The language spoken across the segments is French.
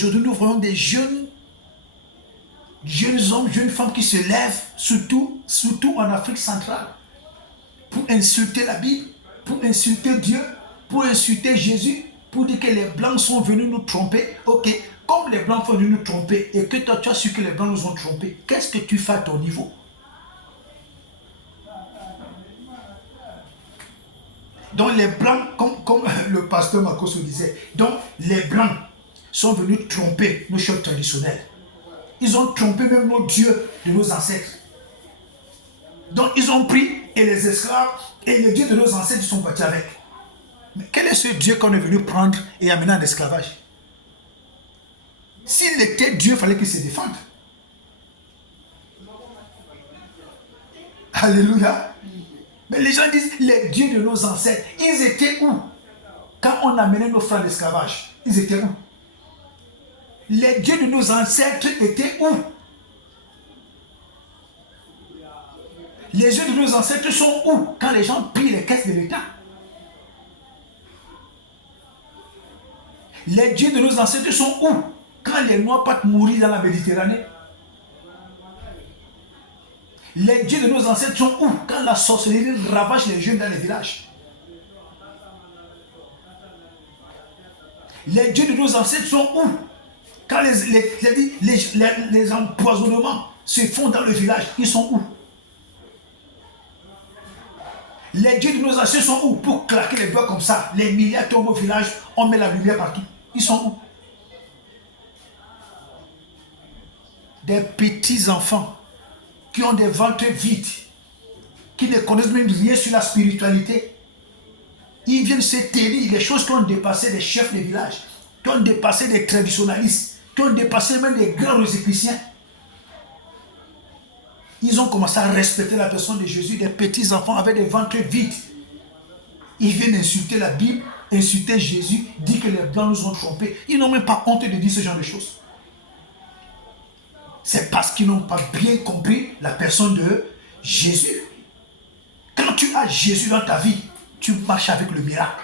Aujourd'hui, nous voyons des jeunes hommes, jeunes femmes qui se lèvent, surtout en Afrique centrale, pour insulter la Bible, pour insulter Dieu, pour insulter Jésus, pour dire que les Blancs sont venus nous tromper. Ok, comme les Blancs sont venus nous tromper et que toi tu as su que les Blancs nous ont trompés, qu'est-ce que tu fais à ton niveau? Donc les Blancs, comme le pasteur Marcos disait, donc les Blancs sont venus tromper nos chefs traditionnels. Ils ont trompé même nos dieux de nos ancêtres. Donc ils ont pris et les esclaves et les dieux de nos ancêtres sont partis avec. Mais quel est ce Dieu qu'on est venu prendre et amener en esclavage? S'il était Dieu, il fallait qu'il se défende. Alléluia. Mais les gens disent, les dieux de nos ancêtres, ils étaient où? Quand on amenait nos frères d'esclavage, ils étaient où? Les dieux de nos ancêtres étaient où? Les dieux de nos ancêtres sont où quand les gens pillent les caisses de l'État? Les dieux de nos ancêtres sont où quand les Noirs partent mourir dans la Méditerranée? Les dieux de nos ancêtres sont où quand la sorcellerie ravage les jeunes dans les villages? Les dieux de nos ancêtres sont où quand les empoisonnements se font dans le village? Ils sont où? Les dieux de nos ancêtres sont où pour claquer les doigts comme ça? Les milliards tombent au village, on met la lumière partout. Ils sont où? Des petits enfants qui ont des ventres vides, qui ne connaissent même rien sur la spiritualité. Ils viennent se tenir les choses qui ont dépassé les chefs des villages, qui ont dépassé les traditionnalistes, qui ont dépassé même les grands rosicruciens. Ils ont commencé à respecter la personne de Jésus, des petits enfants avec des ventres vides. Ils viennent insulter la Bible, insulter Jésus, dire que les Blancs nous ont trompés. Ils n'ont même pas honte de dire ce genre de choses. C'est parce qu'ils n'ont pas bien compris la personne de Jésus. Quand tu as Jésus dans ta vie, tu marches avec le miracle.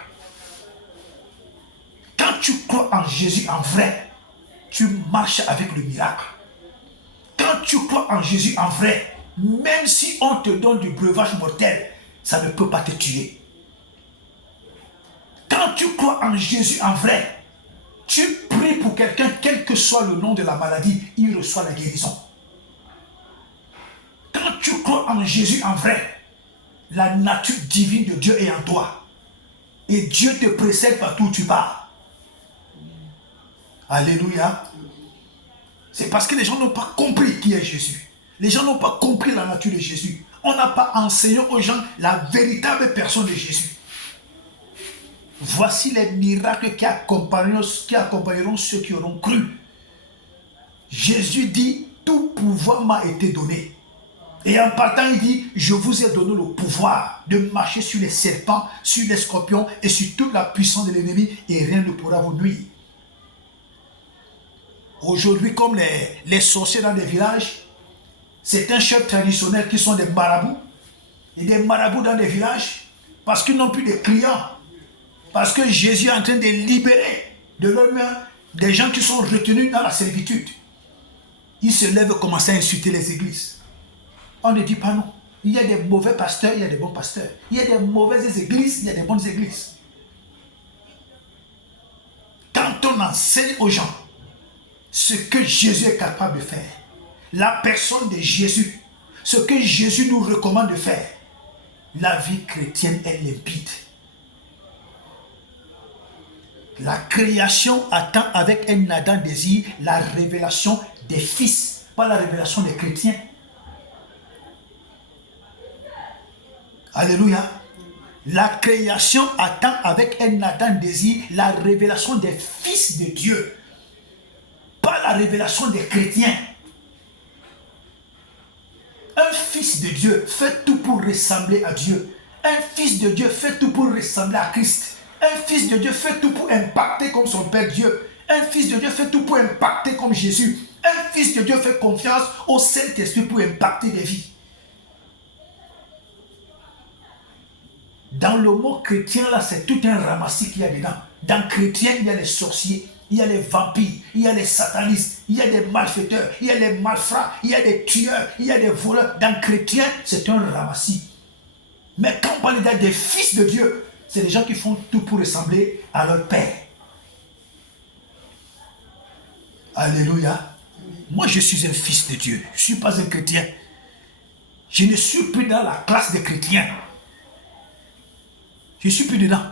Quand tu crois en Jésus en vrai, tu marches avec le miracle. Quand tu crois en Jésus en vrai, même si on te donne du breuvage mortel, ça ne peut pas te tuer. Quand tu crois en Jésus en vrai, tu pries pour quelqu'un, quel que soit le nom de la maladie, il reçoit la guérison. Quand tu crois en Jésus en vrai, la nature divine de Dieu est en toi. Et Dieu te précède partout où tu pars. Alléluia. C'est parce que les gens n'ont pas compris qui est Jésus. Les gens n'ont pas compris la nature de Jésus. On n'a pas enseigné aux gens la véritable personne de Jésus. Voici les miracles qui accompagneront ceux qui auront cru. Jésus dit, tout pouvoir m'a été donné. Et en partant, il dit, je vous ai donné le pouvoir de marcher sur les serpents, sur les scorpions et sur toute la puissance de l'ennemi et rien ne pourra vous nuire. Aujourd'hui, comme les sorciers dans les villages, c'est un chef traditionnel qui sont des marabouts. Et des marabouts dans les villages parce qu'ils n'ont plus de clients. Parce que Jésus est en train de libérer de leurs mains des gens qui sont retenus dans la servitude. Ils se lèvent et commencent à insulter les églises. On ne dit pas non. Il y a des mauvais pasteurs, il y a des bons pasteurs. Il y a des mauvaises églises, il y a des bonnes églises. Quand on enseigne aux gens ce que Jésus est capable de faire, la personne de Jésus, ce que Jésus nous recommande de faire, la vie chrétienne est limpide. La création attend avec un ardent désir la révélation des fils, pas la révélation des chrétiens. Alléluia. La création attend avec un ardent désir la révélation des fils de Dieu, pas la révélation des chrétiens. Un fils de Dieu fait tout pour ressembler à Dieu. Un fils de Dieu fait tout pour ressembler à Christ. Un fils de Dieu fait tout pour impacter comme son Père Dieu. Un fils de Dieu fait tout pour impacter comme Jésus. Un fils de Dieu fait confiance au Saint-Esprit pour impacter des vies. Dans le mot chrétien, là, c'est tout un ramassis qu'il y a dedans. Dans chrétien, il y a les sorciers. il y a les vampires, il y a les satanistes, il y a des malfaiteurs, il y a les malfrats, il y a des tueurs, il y a des voleurs. Dans chrétien, c'est un ramassis. Mais quand on parle des fils de Dieu, c'est des gens qui font tout pour ressembler à leur père. Alléluia. Moi, je suis un fils de Dieu. Je ne suis pas un chrétien. Je ne suis plus dans la classe des chrétiens. Je ne suis plus dedans.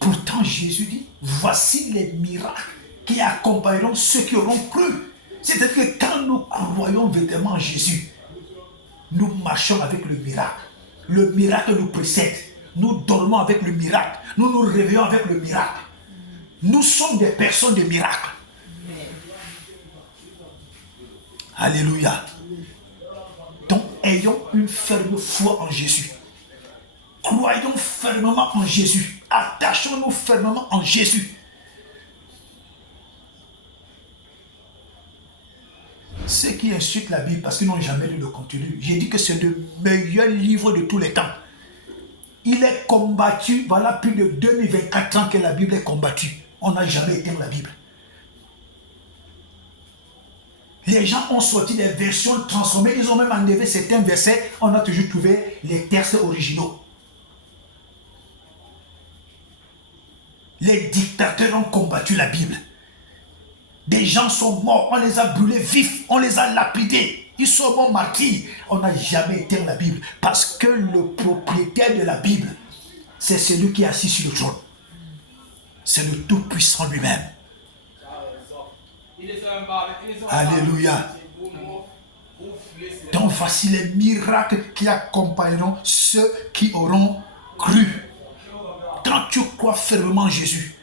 Pourtant, Jésus dit, voici les miracles qui accompagneront ceux qui auront cru. C'est-à-dire que quand nous croyons véritablement en Jésus, nous marchons avec le miracle. Le miracle nous précède. Nous dormons avec le miracle. Nous nous réveillons avec le miracle. Nous sommes des personnes de miracle. Alléluia. Donc, ayons une ferme foi en Jésus. Croyons fermement en Jésus. Attachons-nous fermement en Jésus. Ceux qui insultent la Bible parce qu'ils n'ont jamais lu le contenu, j'ai dit que c'est le meilleur livre de tous les temps. Il est combattu, voilà plus de 2024 ans que la Bible est combattue. On n'a jamais éteint la Bible. Les gens ont sorti des versions transformées, ils ont même enlevé certains versets, on a toujours trouvé les textes originaux. Les dictateurs ont combattu la Bible. Des gens sont morts, on les a brûlés vifs, on les a lapidés. Ils sont morts martyrs. On n'a jamais éteint la Bible. Parce que le propriétaire de la Bible, c'est celui qui est assis sur le trône. C'est le Tout-Puissant lui-même. Alléluia. Donc voici les miracles qui accompagneront ceux qui auront cru. Quand tu crois fermement en Jésus,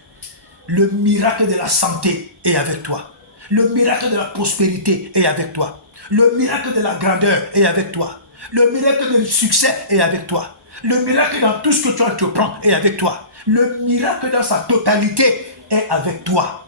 le miracle de la santé est avec toi. Le miracle de la prospérité est avec toi. Le miracle de la grandeur est avec toi. Le miracle du succès est avec toi. Le miracle dans tout ce que tu entreprends est avec toi. Le miracle dans sa totalité est avec toi.